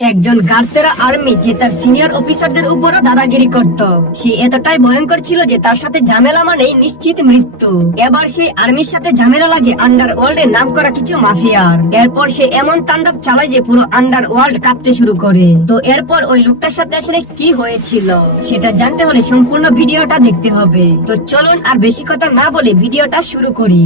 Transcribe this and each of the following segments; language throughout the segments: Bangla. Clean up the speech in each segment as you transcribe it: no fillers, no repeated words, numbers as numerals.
একজন গার্তেরা আর্মি যে তার সিনিয়র অফিসারদের উপরও দাদাগিরি করত। সে এতটাই ভয়ঙ্কর ছিল যে তার সাথে ঝামেলা মানেই নিশ্চিত মৃত্যু। এবার সেই আর্মির সাথে ঝামেলা লাগে আন্ডারওয়ার্ল্ডে নাম করা কিছু মাফিয়ার। এরপর সে এমন তাণ্ডব চালায় যে পুরো আন্ডারওয়ার্ল্ড কাঁপতে শুরু করে। তো এরপর ওই লোকটার সাথে আসলে কি হয়েছিল সেটা জানতে হলে সম্পূর্ণ ভিডিওটা দেখতে হবে। তো চলুন আর বেশি কথা না বলে ভিডিওটা শুরু করি।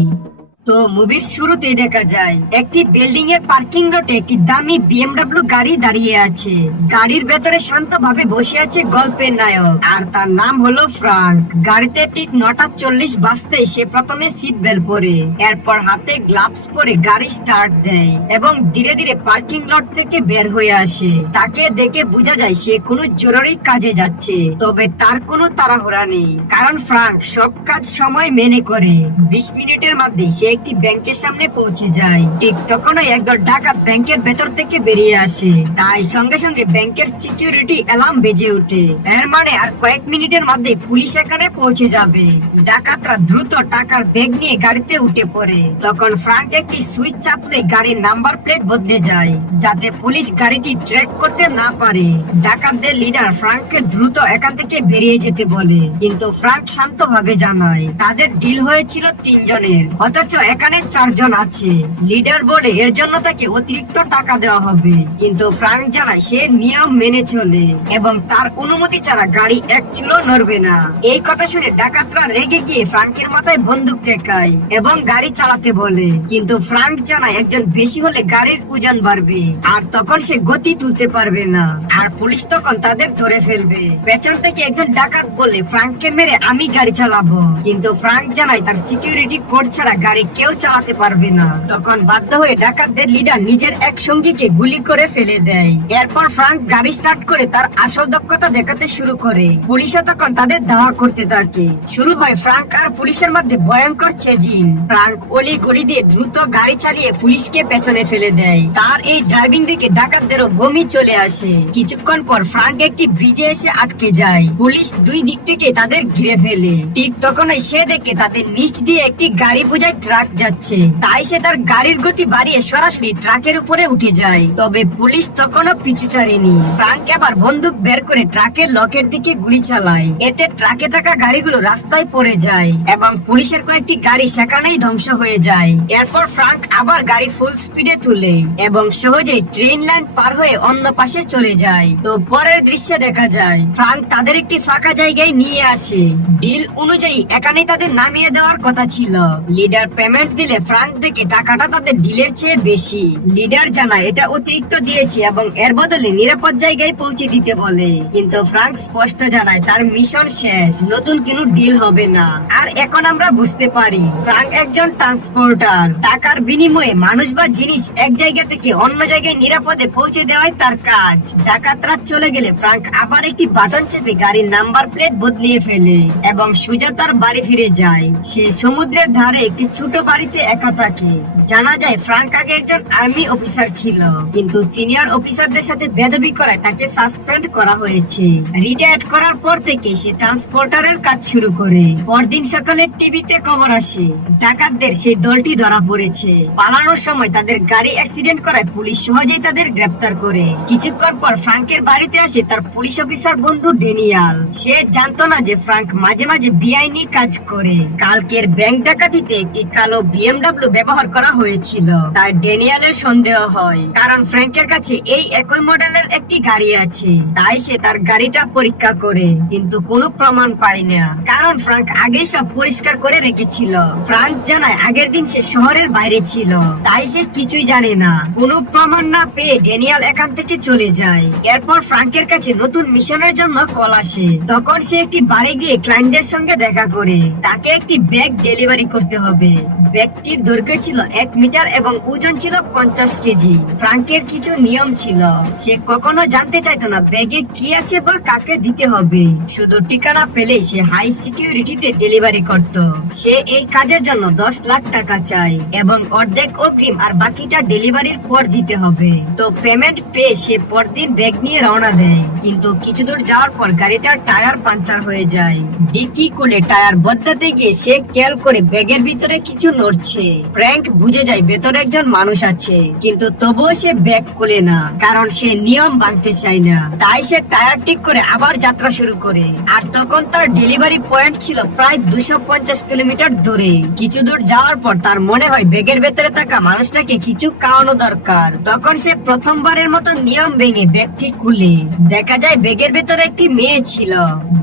তো মুভির শুরুতেই দেখা যায় একটি বিল্ডিং এর পার্কিং লটে একটি দামি বিএমডব্লিউ গাড়ি দাঁড়িয়ে আছে। গাড়ির ভেতরে শান্তভাবে বসে আছে গল্পের নায়ক, আর তার নাম হলো ফ্রাঙ্ক। গাড়িতে ঠিক 9:40 বাজতেই সে প্রথমে সিট বেল্ট পরে, এরপর হাতে গ্লাভস পরে গাড়ি স্টার্ট দেয় এবং ধীরে ধীরে পার্কিং লট থেকে বের হয়ে আসে। তাকে দেখে বোঝা যায় সে কোনো জরুরি কাজে যাচ্ছে, তবে তার কোনো তাড়াহুড়া নেই, কারণ ফ্রাঙ্ক সব কাজ সময় মেনে করে। 20 মিনিটের মধ্যে সে একটি ব্যাংকের সামনে পৌঁছে যায়। ঠিক তখনই একদল ডাকাত ব্যাংকের ভেতর থেকে বেরিয়ে আসে, তাই সঙ্গে সঙ্গে ব্যাংকের সিকিউরিটি অ্যালার্ম বেজে ওঠে। এর মানে আর কয়েক মিনিটের মধ্যে পুলিশ এখানে পৌঁছে যাবে। ডাকাতরা দ্রুত টাকার ব্যাগ নিয়ে গাড়িতে উঠে পড়ে। তখন ফ্রাঙ্ক একটি সুইচ চাপলে গাড়ির নাম্বার প্লেট বদলে যায়, যাতে পুলিশ গাড়িটি ট্র্যাক করতে না পারে। ডাকাতদের লিডার ফ্রাঙ্ককে দ্রুত এখান থেকে বেরিয়ে যেতে বলে, কিন্তু ফ্রাঙ্ক শান্তভাবে জানায় তাদের ডিল হয়েছিল 3 জনের, অথচ এখানে 4 জন আছে। লিডার বলে এর জন্য তাকে অতিরিক্ত টাকা দেওয়া হবে, কিন্তু ফ্রাঙ্ক জানায় সে নিয়ম মেনে চলে এবং তার অনুমতি ছাড়া গাড়ি এক চুলো নড়বে না। এই কথা শুনে ডাকাতরা রেগে গিয়ে ফ্রাঙ্কের মাথায় বন্দুক টেকায় এবং গাড়ি চালাতে বলে, কিন্তু ফ্রাঙ্ক জানায় একজন বেশি হলে গাড়ির ওজন বাড়বে আর তখন সে গতি তুলতে পারবে না, আর পুলিশ তখন তাদের ধরে ফেলবে। পেছন থেকে একজন ডাকাত বলে ফ্রাঙ্ককে মেরে আমি গাড়ি চালাবো, কিন্তু ফ্রাঙ্ক জানায় তার সিকিউরিটি কোড ছাড়া গাড়ি কেউ চালাতে পারবে না। তখন বাধ্য হয়ে ডাকাতদের লিডার নিজের এক সঙ্গীকে গুলি করে ফেলে দেয়। এরপর ফ্রাঙ্ক গাড়ি স্টার্ট করে তার আসল দক্ষতা দেখাতে শুরু করে। পুলিশও তখন তাদের ধাওয়া করতে থাকে। শুরু হয় ফ্রাঙ্ক আর পুলিশের মধ্যে ভয়ঙ্কর চেজিং। ফ্রাঙ্ক অলি গলি দিয়ে দ্রুত গাড়ি চালিয়ে পুলিশকে পেছনে ফেলে দেয়। তার এই ড্রাইভিং দেখে ডাকাতদেরও বমি চলে আসে। কিছুক্ষণ পর ফ্রাঙ্ক একটি ব্রিজে এসে আটকে যায়। পুলিশ দুই দিক থেকে তাদের ঘিরে ফেলে। ঠিক তখনই সে দেখে তাদের নিচ দিয়ে একটি গাড়ি বোঝাই ট্রাক যাচ্ছে, তাই সে তার গাড়ির গতি বাড়িয়ে সরাসরি ট্রাকের উপরে উঠে যায়। তবে পুলিশ তখনও পিছু ছাড়েনি। ফ্রাঙ্ক এবার বন্দুক বের করে ট্রাকের লকের দিকে গুলি চালায়। এতে ট্রাকে থাকা গাড়িগুলো রাস্তায় পড়ে যায় এবং পুলিশের কয়েকটি গাড়ি সেখানেই ধ্বংস হয়ে যায়। এরপর ফ্রাঙ্ক আবার গাড়ি ফুল স্পিডে তুলে এবং সহজে ট্রেন লাইন পার হয়ে অন্য পাশে চলে যায়। তো পরের দৃশ্যে দেখা যায় ফ্রাঙ্ক তাদের একটি ফাঁকা জায়গায় নিয়ে আসে। ডিল অনুযায়ী এখানেই তাদের নামিয়ে দেওয়ার কথা ছিল। লিডার পেমেন্ট দিলে ফ্রাঙ্ক দেখে টাকাটা তাদের ডিলের চেয়ে বেশি। লিডার জানায় এটা অতিরিক্ত দিয়েছে এবং এর বদলে নিরাপদ জায়গায় পৌঁছে দিতে বলে, কিন্তু ফ্রাঙ্ক স্পষ্ট জানায় তার মিশন শেষ, নতুন কোনো ডিল হবে না। আর এখন আমরা বুঝতে পারি ফ্রাঙ্ক একজন ট্রান্সপোর্টার। টাকার বিনিময়ে মানুষ বা জিনিস এক জায়গা থেকে অন্য জায়গায় নিরাপদে পৌঁছে দেওয়াই তার কাজ। ডাকাতরা চলে গেলে ফ্রাঙ্ক আবার একটি বাটন চেপে গাড়ির নাম্বার প্লেট বদলিয়ে ফেলে এবং সোজা তার বাড়ি ফিরে যায়। সে সমুদ্রের ধারে একটি ছোট বাড়িতে একা থাকে। জানা যায় ফ্রাঙ্ক আগে একজন আর্মি অফিসার ছিল, কিন্তু সিনিয়র অফিসারদের সাথে বেয়াদবি করায় তাকে সাসপেন্ড করা হয়েছে। রিটায়ার করার পর থেকে সে ট্রান্সপোর্টারের কাজ শুরু করে। পরদিন সকালে টিভিতে খবর আসে ডাকাতদের সেই দলটি ধরা পড়েছে। পালানোর সময় তাদের গাড়ি অ্যাক্সিডেন্ট করায় পুলিশ সহজেই তাদের গ্রেপ্তার করে। কিছুক্ষণ পর ফ্রাঙ্কের বাড়িতে আসে তার পুলিশ অফিসার বন্ধু ড্যানিয়েল। সে জানতো না যে ফ্রাঙ্ক মাঝে মাঝে বেআইনি কাজ করে। কালকের ব্যাংক ডাকাতিতে একটি কালো বিএমডব্লিউ ব্যবহার করা হয়েছিল, তাই ড্যানিয়েলের সন্দেহ হয়, কারণ ফ্রাঙ্কের কাছে এই একই মডেলের একটি গাড়ি আছে। তাই সে তার গাড়িটা পরীক্ষা করে, কিন্তু কোনো প্রমাণ পায় না, কারণ ফ্রাঙ্ক আগেই সব পরিষ্কার করে রেখেছিল। ফ্রাঙ্ক জানায় আগের দিন সে শহরের বাইরে ছিল, তাই সে কিছুই জানে না। কোনো প্রমাণ না পেয়ে ড্যানিয়েল এখান থেকে চলে যায়। এরপর ফ্রাঙ্কের কাছে নতুন মিশনের জন্য কল আসে। তখন সে একটি বাড়ি গিয়ে ক্লায়েন্টের সঙ্গে দেখা করে। তাকে একটি ব্যাগ ডেলিভারি করতে হবে। ব্যাগটির দৈর্ঘ্য ছিল 1 মিটার এবং ওজন ছিল 50 কেজি। ফ্রাঙ্কের কিছু নিয়ম ছিল। সে কখনো জানতে চাইতো না ব্যাগে কি আছে বা কাকে দিতে হবে। শুধু ঠিকানা পেলেই সে হাই সিকিউরিটিতে ডেলিভারি করত। সে এই কাজের জন্য 10 লাখ টাকা চায় এবং অর্ধেক অগ্রিম আর বাকিটা ডেলিভারির পর দিতে হবে। তো পেমেন্ট পেয়ে সে পরদিন ব্যাগ নিয়ে রওনা দেয়, কিন্তু কিছু দূর যাওয়ার পর গাড়িটার টায়ার পাঞ্চার হয়ে যায়। ডিকি খুলে টায়ার বদলাতে গিয়ে সে খেয়াল করে ব্যাগের ভিতরে কিছু সবকিছু নড়ছে। ফ্র্যাঙ্ক বুঝে যায় ভেতরে একজন মানুষ আছে, কিন্তু তবুও সে ব্যাগ খুলে না, কারণ সে নিয়ম ভাঙতে চায় না। তাই সে টায়ার ঠিক করে আবার যাত্রা শুরু করে। আর তখন তার ডেলিভারি পয়েন্ট ছিল প্রায় 250 কিলোমিটার দূরে। কিছু দূর যাওয়ার পর তার মনে হয় ব্যাগের ভেতরে থাকা মানুষটাকে কিছু খাওয়ানো দরকার। তখন সে প্রথমবারের মতো নিয়ম ভেঙে ব্যাগটি খুলে দেখা যায় ব্যাগের ভেতরে একটি মেয়ে ছিল,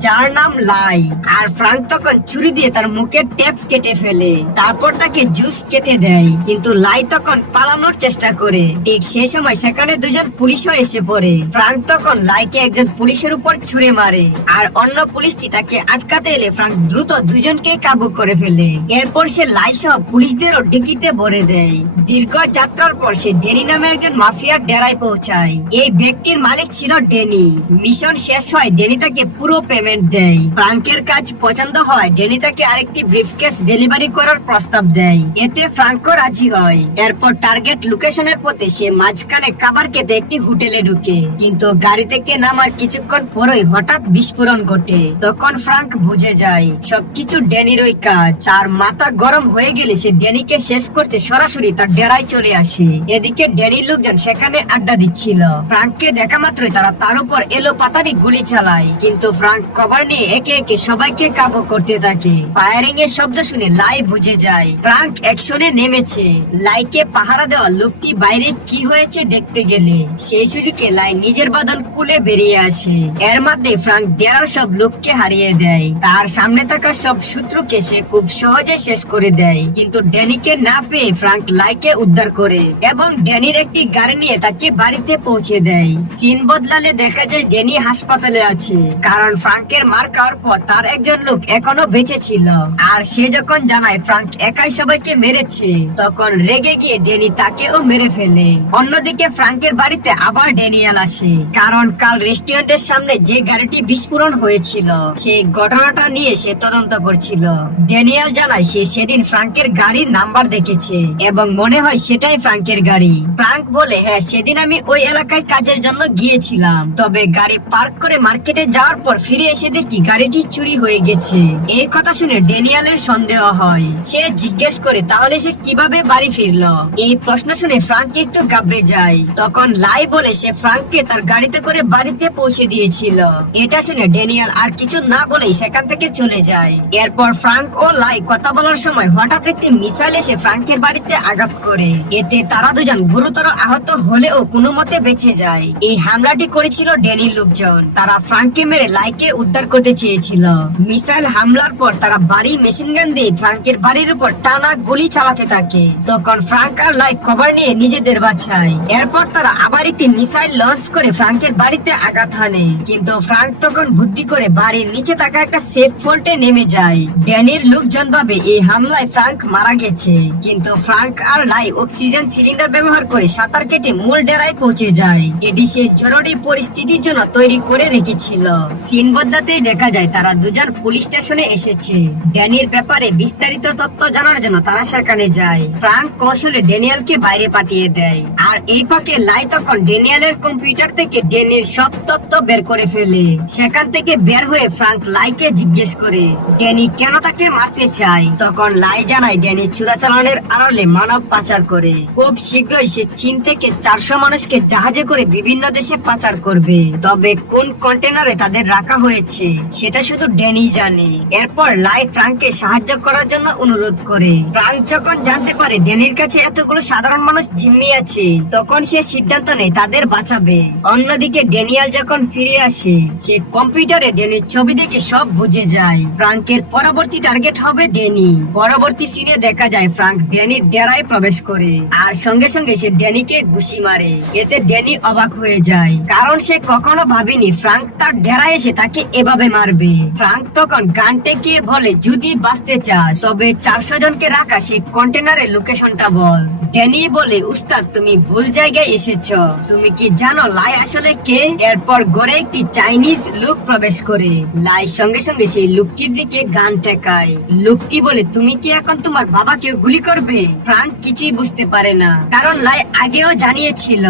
যার নাম লাই। আর ফ্রাঙ্ক তখন ছুরি দিয়ে তার মুখের টেপ কেটে ফেলে, তারপর তাকে জুস খেতে দেয়। কিন্তু লাই তখন পালানোর চেষ্টা করে। ঠিক সেই সময় সেখানে দুজন পুলিশও এসে পড়ে। ফ্রাঙ্ক তখন লাইকে একজন পুলিশের উপর ছুড়ে মারে, আর অন্য পুলিশটি তাকে আটকাতে এলে ফ্রাঙ্ক দ্রুত দুজনকে কাবু করে ফেলে। এরপর সে লাই সহ পুলিশদেরও ডিকিতে ভরে দেয়। দীর্ঘ যাত্রার পর সে ডেনি নামে একজন মাফিয়ার ডেরায় পৌঁছায়। এই ব্যক্তির মালিক ছিল ডেনি। মিশন শেষ হয়, ডেনি তাকে পুরো পেমেন্ট দেয়। ফ্রাঙ্কের কাজ পছন্দ হয়, ডেনি তাকে আরেকটি ব্রিফকেস ডেলিভারি করার প্রস্তাব দেয়। এতে ফ্রাঙ্কও রাজি হয়। এরপর টার্গেট লোকেশনের পথে সে মাঝখানে খাবার খেতে একটি হোটেলে ঢুকে, কিন্তু গাড়ি থেকে নামার কিছুক্ষণ পরই হঠাৎ বিস্ফোরণ ঘটে। তখন ফ্রাঙ্ক বুঝে যায় সবকিছু ডেনিরই কাজ। তার মাথা গরম হয়ে গেলে সে ডেনিকে শেষ করতে সরাসরি তার ডেরায় চলে আসে। এদিকে ডেনির লোকজন সেখানে আড্ডা দিচ্ছিল। ফ্রাঙ্ককে দেখা মাত্রই তারা তার উপর এলো পাতারি গুলি চালায়, কিন্তু ফ্রাঙ্ক কভার নিয়ে একে একে সবাইকে কাবু করতে থাকে। ফায়ারিং এর শব্দ শুনে লাই বুঝে যায় ফ্রাঙ্ক অ্যাকশনে নেমেছে। লাইকে পাহারা দেওয়া লোকটি বাইরে কি হয়েছে দেখতে গেলে সেই সুযোগে লাই নিজের বাদন খুলে বেরিয়ে আসে। এর মধ্যে ফ্রাঙ্ক ডেরার সব লোককে হারিয়ে দেয়। তার সামনে থাকা সব শত্রুকে সে খুব সহজে শেষ করে দেয়। কিন্তু ড্যানিকে না পেয়ে ফ্রাঙ্ক লাইকে উদ্ধার করে এবং ড্যানির একটি গাড়ি নিয়ে তাকে বাড়িতে পৌঁছে দেয়। সিন বদলালে দেখা যায় ড্যানি হাসপাতালে আছে, কারণ ফ্রাঙ্কের মার খাওয়ার পর তার একজন লোক এখনো বেঁচে ছিল। আর সে যখন জানায় ফ্রাঙ্ক একাই সবাইকে মেরেছে, তখন রেগে গিয়ে ড্যানি তাকেও মেরে ফেলে। অন্যদিকে ফ্রাঙ্কের বাড়িতে আবার ড্যানিয়েল আসে, কারণ কাল রেস্টুরেন্টের সামনে যে গাড়িটি বিস্ফোরণ হয়েছিল সেই ঘটনাটা নিয়ে সে তদন্ত করছিল। ড্যানিয়েল জানায় সে সেদিন ফ্রাঙ্কের গাড়ির নাম্বার দেখেছে এবং মনে হয় সেটাই ফ্রাঙ্কের গাড়ি। ফ্রাঙ্ক বলে, হ্যাঁ, সেদিন আমি ওই এলাকায় কাজের জন্য গিয়েছিলাম, তবে গাড়ি পার্ক করে মার্কেটে যাওয়ার পর ফিরে এসে দেখি গাড়িটি চুরি হয়ে গেছে। এই কথা শুনে ড্যানিয়েলের সন্দেহ হয়। সে জিজ্ঞেস করে তাহলে সে কিভাবে বাড়ি ফিরলো। এই প্রশ্ন শুনে ফ্রাঙ্ক একটু ঘাবড়ে যায়। তখন লাই বলে সে ফ্রাঙ্ককে তার গাড়িতে করে বাড়িতে পৌঁছে দিয়েছিল। এটা শুনে ড্যানিয়েল আর কিছু না বলেই সেখান থেকে চলে যায়। এরপর ফ্রাঙ্ক ও লাই কথা বলার সময় হঠাৎ একটি মিসাইল এসে ফ্রাঙ্কের বাড়িতে আঘাত করে। এতে তারা দুজন গুরুতর আহত হলেও কোনো মতে বেঁচে যায়। এই হামলাটি করেছিল ড্যানির লোকজন। তারা ফ্রাঙ্ককে মেরে লাইকে উদ্ধার করতে চেয়েছিল। মিসাইল হামলার পর তারা বাড়ি মেশিন গান দিয়ে ফ্রাঙ্কের বাড়ির উপর টানা গুলি চালাতে থাকে। তখন ফ্রাঙ্ক আর লাই খবর নিয়ে নিজেদের বাঁচায়। এরপর তারা আবার একটি মিসাইল লঞ্চ করে ফ্রাঙ্কের বাড়িতে আঘাত হানে, কিন্তু ফ্রাঙ্ক তখন বুদ্ধি করে বাড়ির নিচে থাকা একটা সেফ ফল্টে নেমে যায়। ড্যানির লোকজন ভাবে এই হামলায় ফ্রাঙ্ক মারা গেছে, কিন্তু ফ্রাঙ্ক আর লাই অক্সিজেন সিলিন্ডার ব্যবহার করে সাঁতার কেটে মূল ডেরায় পৌঁছে যায়। এটি সে জরুরি পরিস্থিতির জন্য তৈরি করে রেখেছিল। সিন বদলাতেই দেখা যায় তারা দুজন পুলিশ স্টেশনে এসেছে। ড্যানির ব্যাপারে বিস্তারিত তথ্য জানার জন্য তারা সেখানে যায়। ফ্রাঙ্ক কৌশলে ড্যানিয়েলকে বাইরে পাঠিয়ে দেয়, আর এই ফাঁকে লাই তখন ড্যানিয়েলের কম্পিউটার থেকে ড্যানির সব তথ্য বের করে ফেলে। সেখান থেকে বের হয়ে ফ্রাঙ্ক লাইকে জিজ্ঞেস করে ড্যানি কেন তাকে মারতে চায়। তখন লাই জানায় ড্যানি চোরাচালানের আড়ালে মানব পাচার করে। খুব শীঘ্রই সে চীন থেকে 400 মানুষকে জাহাজে করে বিভিন্ন দেশে পাচার করবে, তবে কোন কন্টেনারে তাদের রাখা হয়েছে সেটা শুধু ড্যানি জানে। এরপর লাই ফ্রাঙ্ককে সাহায্য করার জন্য অনুরোধ করে। ফ্রাঙ্ক যখন জানতে পারে ড্যানির কাছে এতগুলো সাধারণ মানুষ জিম্মি আছে, তখন সে সিদ্ধান্ত নেয় তাদের বাঁচাবে। অন্যদিকে ড্যানিয়েল যখন ফিরে আসে, সে কম্পিউটারে ড্যানির ছবি দেখে সব বুঝে যায়। ফ্রাঙ্কের পরবর্তী টার্গেট হবে ড্যানি। পরবর্তী সিনে দেখা যায় ফ্রাঙ্ক ড্যানির ডেরায় প্রবেশ করে, আর সঙ্গে সঙ্গে সে ড্যানিকে ঘুষি মারে। এতে ড্যানি অবাক হয়ে যায়, কারণ সে কখনো ভাবেনি ফ্রাঙ্ক তার ডেরায় এসে তাকে এভাবে মারবে। ফ্রাঙ্ক তখন গান টেকিয়ে বলে যদি বাঁচতে চাস তবে 400 জনকে রাখা সেই কন্টেনারের লোকেশনটা বল। ড্যানি বলে উস্তাদ তুমি ভুল জায়গায় এসেছ, তুমি কি জানো লাই আসলে কে? এরপর ঘরে একটি চাইনিজ লোক প্রবেশ করে। লাই সঙ্গে সঙ্গে সেই লোকটির দিকে গান টেকায়। লোকটি বলে তুমি কি এখন তোমার বাবাকে গুলি করবে? ফ্রাঙ্ক কিছুই বুঝতে পারে না, কারণ লাই আগেও জানিয়েছিল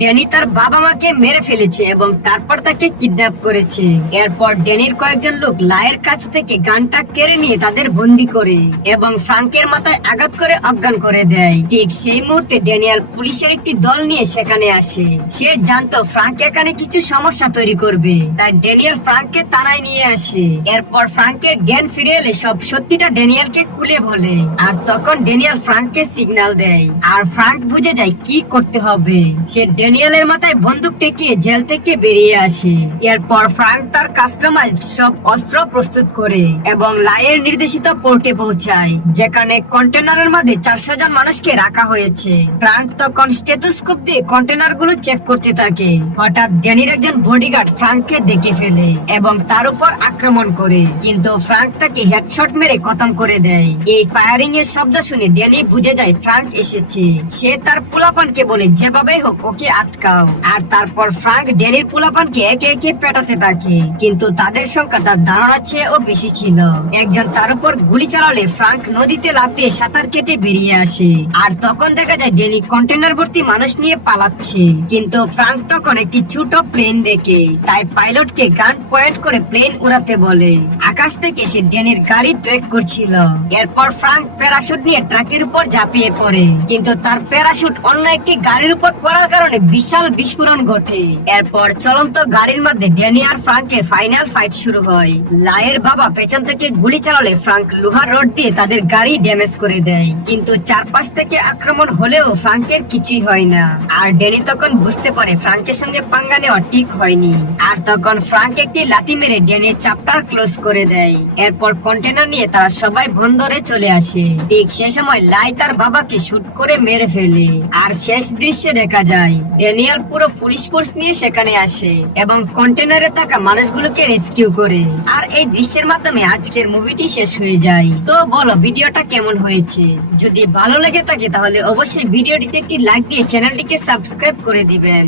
ড্যানি তার বাবা মাকে মেরে ফেলেছে এবং তারপর তাকে কিডন্যাপ করেছে। এরপর ড্যানির কয়েকজন লোক লাইয়ের কাছ থেকে গানটা কেড়ে নিয়ে তাদের বন্দি করে এবং ফ্রাঙ্ক ফ্রাঙ্কের মাথায় আঘাত করে অজ্ঞান করে দেয়। ঠিক সেই মুহূর্তে ড্যানিয়েল পুলিশের একটি দল নিয়ে সেখানে আসে। সে জানতো ফ্রাঙ্ক এখানে কিছু সমস্যা তৈরি করবে, তাই ড্যানিয়েল ফ্রাঙ্ককে থানায় নিয়ে আসে। এরপর ফ্রাঙ্কের জ্ঞান ফিরে এলে সব সত্যিটা ড্যানিয়েলকে খুলে বলে। আর তখন ড্যানিয়েল ফ্রাঙ্ককে সিগন্যাল দেয়, আর ফ্রাঙ্ক বুঝে যায় কি করতে হবে। সে ড্যানিয়েলের মাথায় বন্দুক টেকিয়ে জেল থেকে বেরিয়ে আসে। এরপর ফ্রাঙ্ক তার কাস্টমাইজড সব অস্ত্র প্রস্তুত করে এবং লাইয়ের নির্দেশিত পোর্টে পৌঁছায়, যেখানে কন্টেনারের মধ্যে 400 জন মানুষকে রাখা হয়েছে। ফ্রাঙ্ক তখন স্টেথোস্কোপ দিয়ে কন্টেনার গুলো চেক করতে থাকে। হঠাৎ ড্যানির একজন বডিগার্ড ফ্রাঙ্ককে দেখে ফেলে এবং তার উপর আক্রমণ করে, কিন্তু ফ্রাঙ্ক তাকে হেডশট মেরে খতম করে দেয়। এই ফায়ারিং এর শব্দ শুনে ড্যানি বুঝে যায় ফ্রাঙ্ক এসেছে। সে তার পোলাপানকে বলে যেভাবে হোক ওকে আটকাও। আর তারপর ফ্রাঙ্ক ড্যানির পোলাপানকে একে একে পেটাতে থাকে, কিন্তু তাদের সংখ্যা তার ধারণা চেয়েও বেশি ছিল। একজন তার উপর গুলি চালালে ফ্রাঙ্ক নদীতে লাফ দিয়ে সাঁতার কেটে বেরিয়ে আসে। আর তখন দেখা যায় ড্যানি কন্টেনার ভর্তি মানুষ নিয়ে পালাচ্ছে, কিন্তু ফ্রাঙ্ক তখন একটি ছোট প্লেন দেখে, তাই পাইলটকে গান পয়েন্ট করে প্লেন উড়াতে বলে। আকাশ থেকে সে ড্যানির গাড়ি ট্রেক করছিল। এরপর ফ্রাঙ্ক প্যারাশুট নিয়ে ট্রাকের উপর ঝাঁপিয়ে পড়ে, কিন্তু তার প্যারাশুট অন্য একটি গাড়ির উপর পড়ার কারণে বিশাল বিস্ফোরণ ঘটে। এরপর চলন্ত গাড়ির মধ্যে ড্যানি আর ফ্রাঙ্কের ফাইনাল ফাইট শুরু হয়। লায়ের বাবা পেছন থেকে গুলি চালালে ফ্রাঙ্ক লোহার রড দিয়ে তাদের গাড়ি ড্যামেজ করে দেয়, কিন্তু চারপাশ থেকে আক্রমণ হলেও ফ্রাঙ্কের কিছুই হয় না। আর ড্যানি তখন বুঝতে পারে ফ্রাঙ্কের সঙ্গে পাঙ্গা নেওয়া ঠিক হয়নি। আর তখন ফ্রাঙ্ক একটি লাথি মেরে ড্যানির চ্যাপ্টার ক্লোজ করে দেয়। এরপর কন্টেনার নিয়ে তারা সবাই বন্দরে চলে আসে। ঠিক সে সময় লাই তার বাবাকে শুট করে মেরে ফেলে। আর শেষ দৃশ্যে দেখা যায় ড্যানিয়েল পুরো পুলিশ ফোর্স নিয়ে সেখানে আসে এবং কন্টেনারে থাকা মানুষগুলোকে রেস্কিউ করে। আর এই দৃশ্যের মাধ্যমে আজকের মুভিটি শেষ হয়ে যায়। তো বলো ভিডিওটা কেমন হয়েছে? যদি ভালো লেগে থাকে তাহলে অবশ্যই ভিডিওটিতে একটি লাইক দিয়ে চ্যানেলটিকে সাবস্ক্রাইব করে দিবেন।